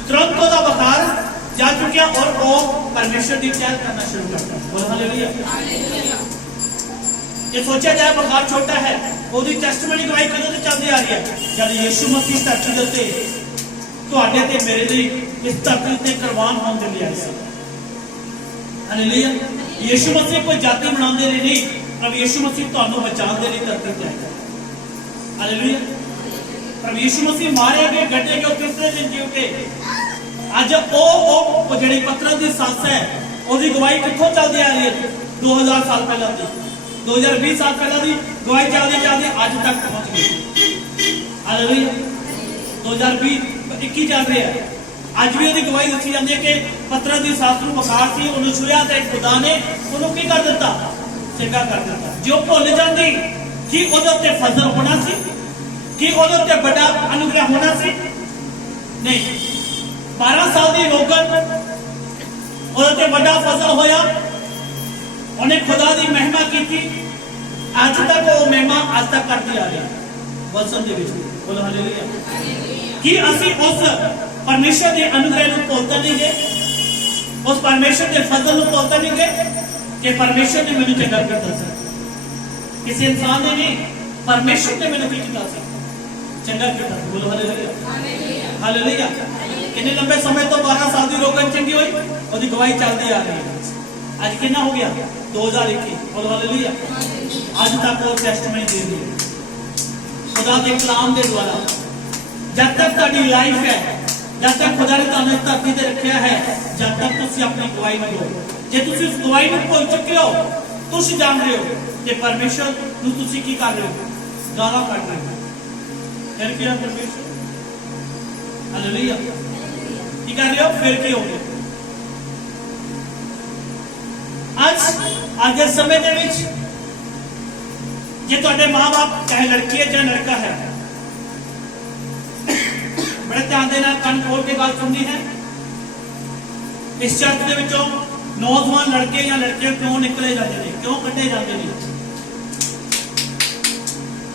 ਤੁਰੰਤ ਉਹਦਾ ਬੁਖਾਰ ਜਾ ਚੁੱਕਿਆ ਔਰ ਉਹ ਪਰਮੇਸ਼ਰ ਦੀ ਚਹਿਲ ਕਰਨਾ ਸ਼ੁਰੂ ਕਰਤਾ। ਬੋਲੋ ਹਾਲੇਲੂਇਆ। ਇਹ ਸੋਚਿਆ ਜਾਏ ਬੁਖਾਰ ਛੋਟਾ ਹੈ, ਉਹਦੀ ਟੈਸਟੀਮਨੀ ਗਵਾਹੀ ਕਦੋਂ ਤੋਂ ਚੱਲਦੀ ਆ ਰਹੀ ਹੈ? ਜਦ ਯਿਸੂ ਮਸੀਹ ਧਰਤੀ ਦੇ ਉੱਤੇ ਤੁਹਾਡੇ ਤੇ ਮੇਰੇ ਲਈ ਇਸ ਧਰਤੀ ਤੇ ਕੁਰਬਾਨ ਹੋਣ ਦੇ ਲਈ ਆਇਆ ਸੀ। ਹਾਲੇਲੂਇਆ। ਯਿਸੂ ਮਸੀਹ ਕੋਈ ਜਾਤੀ ਬਣਾਉਣ ਦੇ ਲਈ ਨਹੀਂ, ਪ੍ਰਭੂ ਯਿਸੂ ਮਸੀਹ ਤੁਹਾਨੂੰ ਬਚਾਉਣ ਦੇ ਲਈ ਧਰਤੀ ਤੇ ਆਇਆ। ਹਾਲੇਲੂਇਆ। ਪ੍ਰਭੂ ਯਿਸੂ ਮਸੀਹ ਮਾਰੇ ਗਏ, ਗੱਡੇ ਗਏ, ਤੀਸਰੇ ਦਿਨ ਜੀ ਉੱਠੇ। ਅੱਜ ਉਹ ਜਿਹੜੀ ਪਤਰਸ ਦੀ ਸੱਸ ਹੈ, ਉਹਦੀ ਗਵਾਹੀ ਕਿੱਥੋਂ ਚੱਲਦੀ ਆ ਰਹੀ ਹੈ? 2000 ਸਾਲ ਪਹਿਲਾਂ ਦੀ, 2020 ਸਾਲ ਪਹਿਲਾਂ ਦੀ ਗਵਾਹੀ ਚੱਲਦੀ ਅੱਜ ਤੱਕ ਪਹੁੰਚ ਗਈ। ਹਾਲੇਲੂਇਆ। 2021 ਚੱਲ ਰਿਹਾ ਹੈ, ਅੱਜ ਵੀ ਉਹਦੀ ਗਵਾਹੀ ਦੱਸੀ ਜਾਂਦੀ ਹੈ ਕਿ ਪਤਰਸ ਦੀ ਸੱਸ ਨੂੰ ਬੁਖਾਰ ਸੀ, ਉਹਨੂੰ ਛੁਇਆ ਤੇ ਖੁਦਾ ਨੇ ਉਹਨੂੰ ਕੀ ਕਰ ਦਿੱਤਾ? ਚੰਗਾ ਕਰ ਦਿੱਤਾ। ਜੋ ਭੁੱਲ ਜਾਂਦੀ ਕਿ ਉਹਦੇ ਉੱਤੇ ਫਜ਼ਲ ਹੋਣਾ ਸੀ, ਕਿ ਉਹਦੇ ਉੱਤੇ ਵੱਡਾ ਅਨੁਗ੍ਰਹਿ ਹੋਣਾ ਸੀ, ਨਹੀਂ। 12 ਸਾਲ ਦੀ ਰੋਗਨ ਉਹਦੇ ਤੇ ਵੱਡਾ ਫਜ਼ਲ ਹੋਇਆ, ਉਹਨੇ ਖੁਦਾ ਦੀ ਮਹਿਮਾ ਕੀਤੀ। ਅੱਜ ਤੱਕ ਉਹ ਮਹਿਮਾ ਅੱਜ ਤੱਕ ਕਰਦੀ ਆ ਰਹੀ ਵਚਨ ਦੇ ਵਿੱਚ। ਬੋਲੋ ਹਾਲੇਲੂਇਆ। ਕਿ ਅਸੀਂ ਉਸ ਪਰਮੇਸ਼ਰ ਦੇ ਅਨੁਗ੍ਰਹ ਨੂੰ ਭੁੱਲਦੇ ਨਹੀਂ ਗਏ, ਉਸ ਪਰਮੇਸ਼ਰ ਦੇ ਫਜ਼ਲ ਨੂੰ ਭੁੱਲਦੇ ਨਹੀਂ ਗਏ ਕਿ ਪਰਮੇਸ਼ਰ ਨੇ ਮੈਨੂੰ ਚੰਗਾ ਕੀਤਾ ਸੀ। ਕਿਸੇ ਇਨਸਾਨ ਨੇ ਨਹੀਂ, ਪਰਮੇਸ਼ਰ ਨੇ ਮੈਨੂੰ ਕੀ ਕੀਤਾ ਸੀ, ਚੰਗਾ ਕੀਤਾ। ਬੋਲੋ ਹਾਲੇਲੂਇਆ। ਹਾਲੇਲੂਇਆ। ਕਿੰਨੇ ਲੰਬੇ ਸਮੇਂ ਤੋਂ 12 ਸਾਲ ਦੀ ਰੋਗਨ ਚੰਗੀ ਹੋਈ, ਉਹਦੀ ਗਵਾਹੀ ਚੱਲਦੀ ਆ ਰਹੀ ਹੈ। ਅੱਜ ਕਿੰਨਾ ਹੋ ਗਿਆ? 2021। ਬੋਲੋ ਹਾਲੇਲੂਇਆ। ਅੱਜ ਤੱਕ ਉਹ ਟੈਸਟਮੈਂਟ ਦੇ ਰਹੀ ਹੈ ਖੁਦਾ ਦੇ ਕਲਾਮ ਦੇ ਦੁਆਰਾ। ਜਦ ਤੱਕ ਤੁਹਾਡੀ ਲਾਈਫ ਹੈ, ਜਦ ਤੱਕ ਖੁਦਾ ਨੇ ਤੁਹਾਨੂੰ ਧਰਤੀ ਤੇ ਰੱਖਿਆ ਹੈ, ਜਦ ਤੱਕ ਤੁਸੀਂ ਆਪਣੀ ਗਵਾਹੀ ਨੂੰ ਦਿਓ। ਜੇ ਤੁਸੀਂ ਉਸ ਗਵਾਹੀ ਨੂੰ ਭੁੱਲ ਚੁੱਕੇ ਹੋ, ਤੁਸੀਂ ਜਾਣ ਰਹੇ ਹੋ ਕਿ ਪਰਮੇਸ਼ਰ ਨੂੰ ਤੁਸੀਂ ਕੀ ਕਰ ਰਹੇ ਹੋ, ਗਾਲਾਂ ਕੱਢ ਰਹੇ ਹੋ। ਫਿਰ ਕੀ ਪਰਮੇਸ਼ਰ ਹਾਲੇਲੂਇਆ ਕੀ ਕਰ ਰਹੇ ਹੋ? ਫਿਰ ਕੀ ਹੋ ਗਿਆ? ਅੱਜ ਦੇ ਸਮੇਂ ਦੇ ਵਿੱਚ ਜੇ ਤੁਹਾਡੇ ਮਾਂ-ਬਾਪ ਚਾਹੇ ਲੜਕੀ ਹੈ ਜਾਂ ਲੜਕਾ ਹੈ, ਬੜੇ ਧਿਆਨ ਦੇ ਨਾਲ ਕੰਨ ਖੋਲ ਕੇ ਗੱਲ ਸੁਣਨੀ ਹੈ। ਇਸ ਚਰਚ ਦੇ ਵਿੱਚੋਂ ਨੌਜਵਾਨ ਲੜਕੇ ਜਾਂ ਲੜਕੀਆਂ ਕਿਉਂ ਨਿਕਲੇ ਜਾਂਦੇ ਨੇ, ਕਿਉਂ ਕੱਢੇ ਜਾਂਦੇ ਨੇ?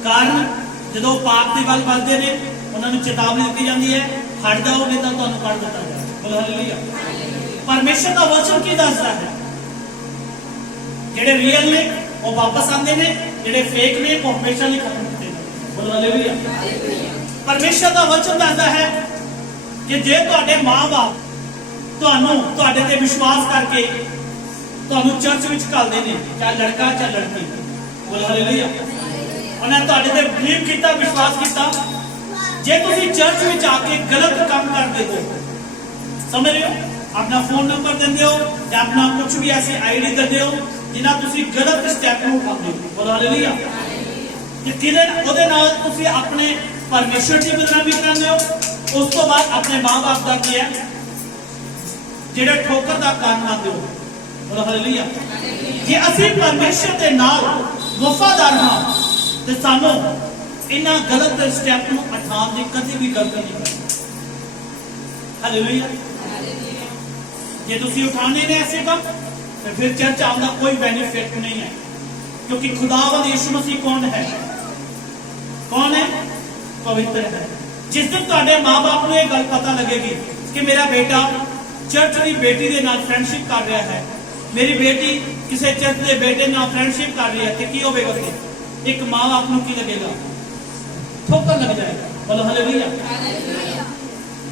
ਕਾਰਨ ਜਦੋਂ ਪਾਪ ਦੀ ਗੱਲ ਕਰਦੇ ਨੇ, ਉਹਨਾਂ ਨੂੰ ਚੇਤਾਵਨੀ ਦਿੱਤੀ ਜਾਂਦੀ ਹੈ, ਹਟ ਜਾਓ ਨਹੀਂ ਤਾਂ ਤੁਹਾਨੂੰ ਕੱਢ ਦਿੱਤਾ ਜਾਏਗਾ। ਬੋਲੋ ਹਾਲੇਲੂਇਆ। ਪਰਮੇਸ਼ਰ ਦਾ ਵਚਨ ਕੀ ਦੱਸਦਾ ਹੈ? ਜਿਹੜੇ ਰੀਅਲ ਨੇ ਉਹ ਵਾਪਸ ਆਉਂਦੇ ਨੇ, ਜਿਹੜੇ ਫੇਕ ਨੇ ਉਹ ਹਮੇਸ਼ਾ ਲਈ ਖਤਮ ਹੁੰਦੇ ਨੇ। ਬੋਲੋ ਹਾਲੇਲੂਇਆ। ਪਰਮੇਸ਼ਰ ਦਾ ਵਚਨ ਦੱਸਦਾ ਹੈ ਕਿ ਜੇ ਤੁਹਾਡੇ ਮਾਂ-ਬਾਪ ਤੁਹਾਨੂੰ ਤੁਹਾਡੇ ਤੇ ਵਿਸ਼ਵਾਸ ਕਰਕੇ ਤੁਹਾਨੂੰ ਚਰਚ ਵਿੱਚ ਘੱਲਦੇ ਨੇ, ਚਾਹੇ ਲੜਕਾ ਚਾਹੇ ਲੜਕੀ, ਬੋਲੋ ਹਾਲੇਲੂਇਆ, ਉਹਨਾਂ ਤੁਹਾਡੇ ਤੇ ਬਲੀਵ ਕੀਤਾ, ਵਿਸ਼ਵਾਸ ਕੀਤਾ, ਜੇ ਤੁਸੀਂ ਚਰਚ ਵਿੱਚ ਆ ਕੇ ਗਲਤ ਕੰਮ ਕਰਦੇ ਹੋ, ਸਮਝ ਰਹੇ ਹੋ, ਆਪਣਾ ਫੋਨ ਨੰਬਰ ਦਿੰਦੇ ਹੋ ਜਾਂ ਆਪਣਾ ਕੁਝ ਵੀ ਐਸੀ ਆਈਡੀ ਦਿੰਦੇ ਹੋ ਜਿਨ੍ਹਾਂ ਤੁਸੀਂ ਗਲਤ ਸਟੈਪ ਨੂੰ ਉਠਾਉਂਦੇ ਹੋ, ਬੋਲੋ ਹਾਲੇਲੂਇਆ, ਕਿ ਕਿਹਦੇ ਉਹਦੇ ਨਾਲ ਤੁਸੀਂ ਆਪਣੇ ਪਰਮੇਸ਼ਰ ਦੀ ਬਦਨਾਮੀ ਕਰਦੇ ਹੋ। ਉਸ ਤੋਂ ਬਾਅਦ ਆਪਣੇ ਮਾਂ-ਬਾਪ ਦਾ ਕੀ ਹੈ, ਜਿਹੜੇ ਠੋਕਰ ਦਾ ਕਾਰਨ ਬਣਦੇ ਹੋ। ਬੋਲੋ ਹਾਲੇਲੂਇਆ। ਜੇ ਅਸੀਂ ਪਰਮੇਸ਼ਰ ਦੇ ਨਾਲ ਵਫਾਦਾਰ ਹਾਂ ਤੇ ਸਾਨੂੰ ਇਹਨਾਂ ਗਲਤ ਸਟੈਪ ਨੂੰ ਉਠਾਉਣ ਦੀ ਕਦੇ ਵੀ ਗਲਤੀ ਨਹੀਂ ਕਰਨੀ। ਹਾਲੇਲੂਇਆ। ਜੇ ਤੁਸੀਂ ਉਠਾਣੇ ਨੇ ਐਸੇ ਕੰਮ तो फिर चर्च आने का कोई बेनिफिट नहीं है, क्योंकि खुदावंद यीशु मसीह कौन है? कौन है? पवित्र है। जिस दिन तुम्हारे माँ बाप को यह गल पता लगेगी कि मेरा बेटा चर्च की बेटी के नाल फ्रेंडशिप कर रहा है, मेरी बेटी किसी चर्च के बेटे नाल फ्रेंडशिप कर रही है, तो की होगा? एक माँ बाप को की लगेगा? ठोकर लग जाएगा। बोलो हालेलुया।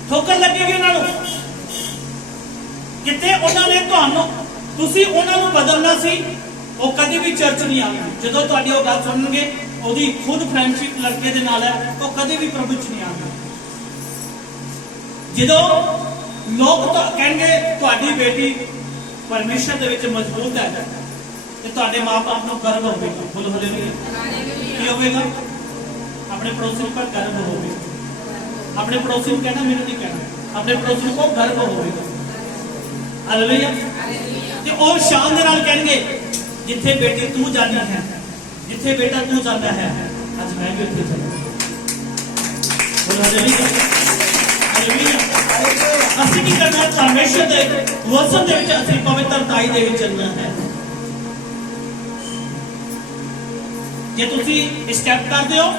ठोकर लगेगी उन्होंने, कितने उन्होंने ਤੁਹਾਨੂੰ ਤੁਸੀਂ ਉਹਨਾਂ ਨੂੰ ਬਦਲਣਾ ਸੀ, ਉਹ ਕਦੇ ਵੀ ਚਰਚ ਨਹੀਂ ਆਉਣਗੇ। ਜਦੋਂ ਤੁਹਾਡੀ ਉਹ ਗੱਲ ਸੁਣਨਗੇ, ਉਹਦੀ ਖੁਦ ਫਰੈਂਡਸ਼ਿਪ ਲੜਕੇ ਦੇ ਨਾਲ ਹੈ, ਉਹ ਕਦੇ ਵੀ ਪ੍ਰਭੂ ਚ ਨਹੀਂ ਆਉਣਗੇ। ਜਦੋਂ ਲੋਕ ਤਾਂ ਕਹਿਣਗੇ ਤੁਹਾਡੀ ਬੇਟੀ ਪਰਮੇਸ਼ਰ ਦੇ ਵਿੱਚ ਮਜ਼ਬੂਤ ਹੈ, ਤੇ ਤੁਹਾਡੇ ਮਾਂ-ਬਾਪ ਨੂੰ ਗਰਵ ਹੋਵੇਗਾ। ਬੋਲੋ ਹਾਲੇਲੂਇਆ। ਕੀ ਹੋਵੇਗਾ? ਆਪਣੇ ਪੜੋਸੀ ਪਰ ਗਰਵ ਹੋਵੇਗਾ। ਆਪਣੇ ਪੜੋਸੀ ਨੂੰ ਕਹਿਣਾ, ਮੈਨੂੰ ਨਹੀਂ ਕਹਿਣਾ, ਆਪਣੇ ਪੜੋਸੀ ਨੂੰ ਗਰਵ ਹੋਵੇਗਾ। ਹਾਲੇਲੂਇਆ। ਤੇ ਉਹ ਸ਼ਾਨ ਦੇ ਨਾਲ ਕਹਿਣਗੇ, ਜਿੱਥੇ ਬੇਟੀ ਤੂੰ ਜਾਣੀ ਹੈ, ਜਿੱਥੇ ਬੇਟਾ ਤੂੰ ਜਾਂਦਾ ਹੈ, ਅੱਜ ਮੈਂ ਵੀ ਉੱਥੇ ਚੱਲਾਂ। ਬੋਲੋ ਹਾਲੇਲੂਇਆ। ਹਾਲੇਲੂਇਆ। ਅਸੀਂ ਕੀ ਕਰਨਾ? ਪਰਮੇਸ਼ਰ ਦੇ ਵਚਨ ਦੇ ਵਿੱਚ ਅਸੀਂ ਪਵਿੱਤਰਤਾਈ ਦੇ ਵਿੱਚ ਚੱਲਣਾ ਹੈ। ਜੇ ਤੁਸੀਂ ਇਸ ਸਟੈਪ ਕਰਦੇ ਹੋ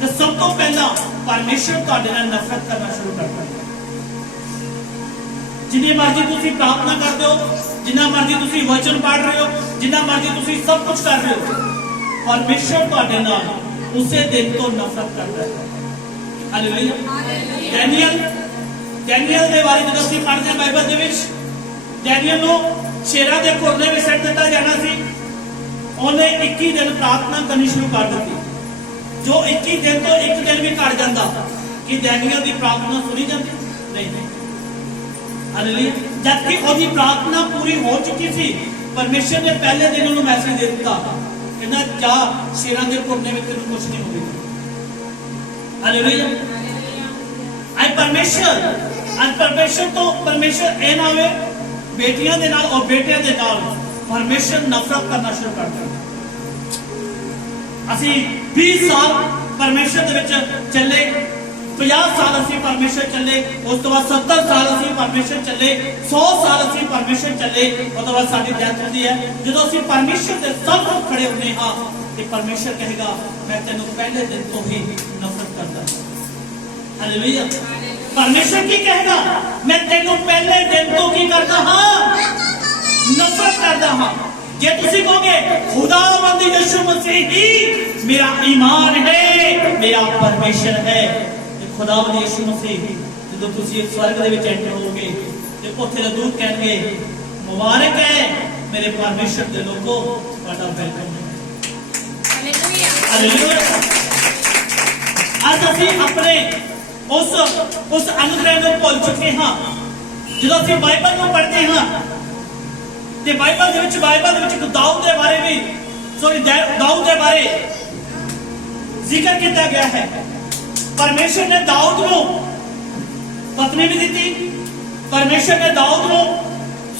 ਤਾਂ ਸਭ ਤੋਂ ਪਹਿਲਾਂ ਪਰਮੇਸ਼ਰ ਤੁਹਾਡੇ ਨਾਲ ਨਫ਼ਰਤ ਕਰਨਾ ਸ਼ੁਰੂ ਕਰ ਦਿੰਦਾ। जिन्नी मर्जी तुसी प्रार्थना करते हो, जिन्ना मर्जी तुसी वचन पढ़ रहे हो, जिन्ना मर्जी तुसी सब कुछ कर रहे हो, परमेश्वर तुहाडे नाल उसे दिन तो नफरत करता है। हालेलुया। डैनियल दे बारे जदों असीं पढ़दे हां बाइबल दे विच, डैनियल नूं शेरां दे खुरने विच सट दित्ता जाना सी। ਉਹਨੇ 21 दिन प्रार्थना करनी शुरू कर दी। जो 21 दिन तो एक दिन भी घट जाता कि डैनियल की प्रार्थना सुनी जाती नहीं। हालेलुया। जबकि उसकी प्रार्थना पूरी हो चुकी थी, परमेश्वर ने पहले दिन उन्हें मैसेज दे दिता, कहना जा शेरां दे घुरने में तेनू कुछ नहीं होगा। हालेलुया। आज परमेश्वर तो परमेश्वर ए ना होवे बेटियां दे नाल और बेटियां दे नाल परमेश्वर नफरत करना शुरू कर दिया। असी 20 साल परमेश्वर दे विच चले, 50 ਸਾਲ ਅਸੀਂ ਪਰਮੇਸ਼ਰ ਚੱਲੇ, ਉਸ ਤੋਂ ਬਾਅਦ 70 ਸਾਲ ਅਸੀਂ ਪਰਮੇਸ਼ਰ ਚੱਲੇ, 100 ਸਾਲ ਅਸੀਂ ਪਰਮੇਸ਼ਰ ਚੱਲੇ, ਉਸ ਤੋਂ ਬਾਅਦ ਸਾਡੀ ਡੈਥ ਹੁੰਦੀ ਹੈ। ਜਦੋਂ ਅਸੀਂ ਪਰਮੇਸ਼ਰ ਦੇ ਸਾਹਮਣੇ ਖੜੇ ਹੁੰਦੇ ਹਾਂ ਤੇ ਪਰਮੇਸ਼ਰ ਕਹੇਗਾ ਮੈਂ ਤੈਨੂੰ ਪਹਿਲੇ ਦਿਨ ਤੋਂ ਹੀ ਨਫ਼ਰਤ ਕਰਦਾ। ਹਾਲੇਲੂਇਆ। ਪਰਮੇਸ਼ਰ ਕੀ ਕਹੇਗਾ? ਮੈਂ ਤੈਨੂੰ ਪਹਿਲੇ ਦਿਨ ਤੋਂ ਕੀ ਕਰਦਾ ਹਾਂ? ਨਫ਼ਰਤ ਕਰਦਾ ਹਾਂ। ਜੇ ਤੁਸੀਂ ਕਹੋਗੇ खुदावंद यीशु मसीह ही मेरा ईमान है, मेरा परमेश्वर है, खुदावंद यीशु मसीह ਜਦੋਂ ਤੁਸੀਂ ਸਵਰਗ ਦੇ ਵਿੱਚ ਐਂਟਰ ਹੋਵੋਗੇ ਤੇ ਉੱਥੇ ਦੇ ਦੂਤ ਕਹਿਣਗੇ ਮੁਬਾਰਕ ਹੈ ਮੇਰੇ ਪਰਮੇਸ਼ਰ ਦੇ ਲੋਕੋ, ਤੁਹਾਡਾ ਵੈਲਕਮ ਹੈ। ਹਾਲੇਲੂਇਆ। ਅੱਜ ਅਸੀਂ ਆਪਣੇ ਉਸ ਅਨੁਗ੍ਰਹਿ ਨੂੰ ਭੁੱਲ ਚੁੱਕੇ ਹਾਂ। ਜਦੋਂ ਅਸੀਂ ਬਾਈਬਲ ਨੂੰ ਪੜ੍ਹਦੇ ਹਾਂ ਤੇ ਬਾਈਬਲ ਦੇ ਵਿੱਚ ਦਾਊਦ ਦੇ ਬਾਰੇ ਵੀ ਦਾਊਦ ਦੇ ਬਾਰੇ ਜ਼ਿਕਰ ਕੀਤਾ ਗਿਆ ਹੈ। ਪਰਮੇਸ਼ਰ ਨੇ ਦਾਊਦ ਨੂੰ ਪਤਨੀ ਵੀ ਦਿੱਤੀ, ਪਰਮੇਸ਼ਰ ਨੇ ਦਾਊਦ ਨੂੰ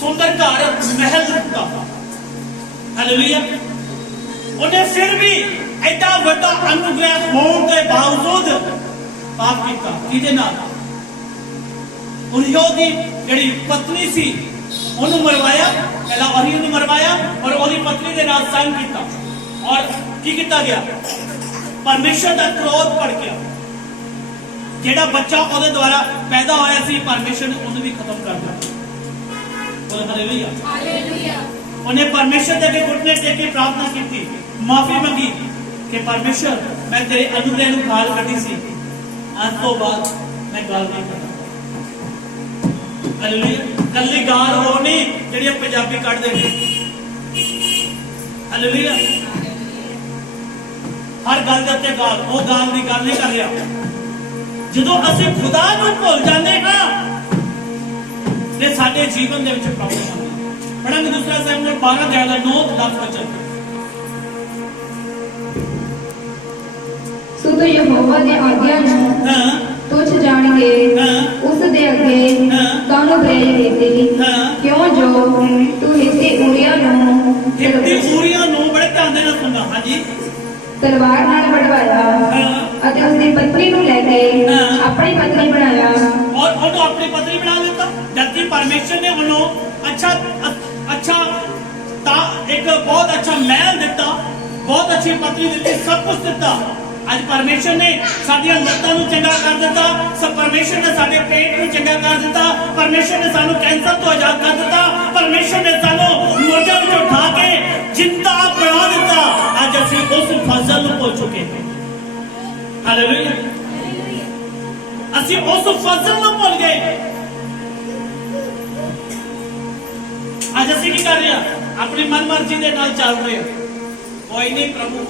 ਸੁੰਦਰ ਘਰ ਮਹਿਲ ਦਿੱਤਾ। ਹਾਲੇਲੂਇਆ। ਉਹਨੇ ਫਿਰ ਵੀ ਐਡਾ ਵੱਡਾ ਅਨੁਗ੍ਰਹਿ ਹੋਣ ਦੇ ਬਾਵਜੂਦ ਪਾਪ ਕੀਤਾ। ਕਿਹਦੇ ਨਾਲ? ਉਰੀਓ ਦੀ ਜਿਹੜੀ ਪਤਨੀ ਸੀ ਉਹਨੂੰ ਮਰਵਾਇਆ, ਪਹਿਲਾਂ ਉਰੀਓ ਨੂੰ ਮਰਵਾਇਆ ਔਰ ਉਹਦੀ ਪਤਨੀ ਦੇ ਨਾਲ ਸੰਗ ਕੀਤਾ। ਔਰ ਕੀ ਕੀਤਾ ਗਿਆ? ਪਰਮੇਸ਼ਰ ਦਾ ਕ੍ਰੋਧ ਭੜ ਗਿਆ। ਜਿਹੜਾ ਬੱਚਾ ਉਹਦੇ ਦੁਆਰਾ ਪੈਦਾ ਹੋਇਆ ਸੀ ਪਰਮੇਸ਼ਰ ਨੇ ਉਹਨੂੰ ਵੀ ਖਤਮ ਕਰ ਦਿੱਤਾ। ਬੋਲੋ ਹਾਲੇਲੂਇਆ। ਹਾਲੇਲੂਇਆ। ਉਹਨੇ ਪਰਮੇਸ਼ਰ ਦੇ ਅੱਗੇ ਘੁਟਨੇ ਟੇਕ ਕੇ ਪ੍ਰਾਰਥਨਾ ਕੀਤੀ, ਮਾਫੀ ਮੰਗੀ ਕਿ ਪਰਮੇਸ਼ਰ ਮੈਂ ਤੇਰੇ ਅਨੁਗ੍ਰਹਿ ਨੂੰ ਗਾਲ ਕੱਢੀ ਸੀ, ਅੱਜ ਤੋਂ ਬਾਅਦ ਮੈਂ ਗਾਲ ਨਹੀਂ ਕੱਢਾਂਗਾ। ਹਾਲੇਲੂਇਆ। ਕੱਲੀ ਗਾਲ ਹੋ ਨਹੀਂ ਜਿਹੜੀ ਪੰਜਾਬੀ ਕੱਢਦੇ ਨੇ। ਹਾਲੇਲੂਇਆ। ਹਰ ਗੱਲ ਦੇ ਉੱਤੇ ਗਾਲ, ਉਹ ਗਾਲ ਦੀ ਗੱਲ ਨਹੀਂ ਕਰ ਰਿਹਾ। ਜਦੋਂ ਅਸੀਂ ਖੁਦਾ ਨੂੰ ਭੁੱਲ ਜਾਂਦੇ ਹਾਂ ਤੇ ਸਾਡੇ ਜੀਵਨ ਦੇ ਵਿੱਚ ਪ੍ਰੋਬਲਮ ਆਉਂਦੀ ਹੈ। ਪੜਾਂਗੇ ਦੂਸਰਾ ਸੈਮੂਅਲ 12:9-10 ਵਚਨ। ਸੋ ਤੂੰ ਯਹੋਵਾ ਦੀ ਆਗਿਆ ਨੂੰ ਤੁਛ ਜਾਣ ਕੇ ਉਸ ਦੇ ਅੱਗੇ ਕਾਹਨੂੰ ਬੁਰਾਈ ਕੀਤੀ? ਕਿਉਂ ਜੋ ਤੂੰ ਹਿੱਤੀ ਊਰੀਆ ਨੂੰ ਬੜੇ ਧਿਆਨ ਦੇ ਨਾਲ ਸੁਣਨਾ। ਹਾਂਜੀ। ਤਲਵਾਰ ਨਾਲ ਵਡਵਾਇਆ ਅਤੇ ਉਸਦੀ ਪਤਨੀ ਨੂੰ ਲੈ ਕੇ ਆਪਣੀ ਪਤਨੀ ਬਣਾਇਆ। ਔਰ ਉਹਨੂੰ ਆਪਣੀ ਪਤਨੀ ਬਣਾ ਦਿੱਤਾ। ਜਦਕਿ ਪਰਮੇਸ਼ਰ ਨੇ ਉਹਨੂੰ ਅੱਛਾ ਤਾਂ ਇੱਕ ਬਹੁਤ ਅੱਛਾ ਮਹਿਲ ਦਿੱਤਾ, ਬਹੁਤ ਅੱਛੀ ਪਤਨੀ ਦਿੱਤੀ, ਸਭ ਕੁਝ ਦਿੱਤਾ। ਅੱਜ ਪਰਮੇਸ਼ਰ ਨੇ ਸਾਡੀਆਂ ਲੱਤਾਂ ਨੂੰ ਚੰਗਾ ਕਰ ਦਿੱਤਾ, ਪਰਮੇਸ਼ਰ ਨੇ ਸਾਡੇ ਪੇਟ ਨੂੰ ਚੰਗਾ ਕਰ ਦਿੱਤਾ, ਪਰਮੇਸ਼ਰ ਨੇ ਸਾਨੂੰ ਕੈਂਸਰ ਤੋਂ ਆਜ਼ਾਦ ਕਰ ਦਿੱਤਾ, ਪਰਮੇਸ਼ਰ ਨੇ ਸਾਨੂੰ ਮੁਰਦਿਆਂ ਵਿੱਚੋਂ ਉਠਾ ਕੇ ਜਿੰਦਾ ਬਣਾ ਦਿੱਤਾ। ਅੱਜ ਅਸੀਂ ਉਸ ਫਜ਼ਲ ਨੂੰ ਭੁੱਲ ਚੁੱਕੇ ਹਾਂ। ਹਾਲੇਲੂਇਆ। ਅਸੀਂ ਉਸ ਫਜ਼ਲ ਨੂੰ ਭੁੱਲ ਗਏ। ਅੱਜ ਅਸੀਂ ਕੀ ਕਰ ਰਹੇ ਹਾਂ? ਆਪਣੀ ਮਨਮਰਜ਼ੀ ਦੇ ਨਾਲ ਚੱਲ ਰਹੇ ਹਾਂ। ਕੋਈ ਨਹੀਂ, ਪ੍ਰਭੂ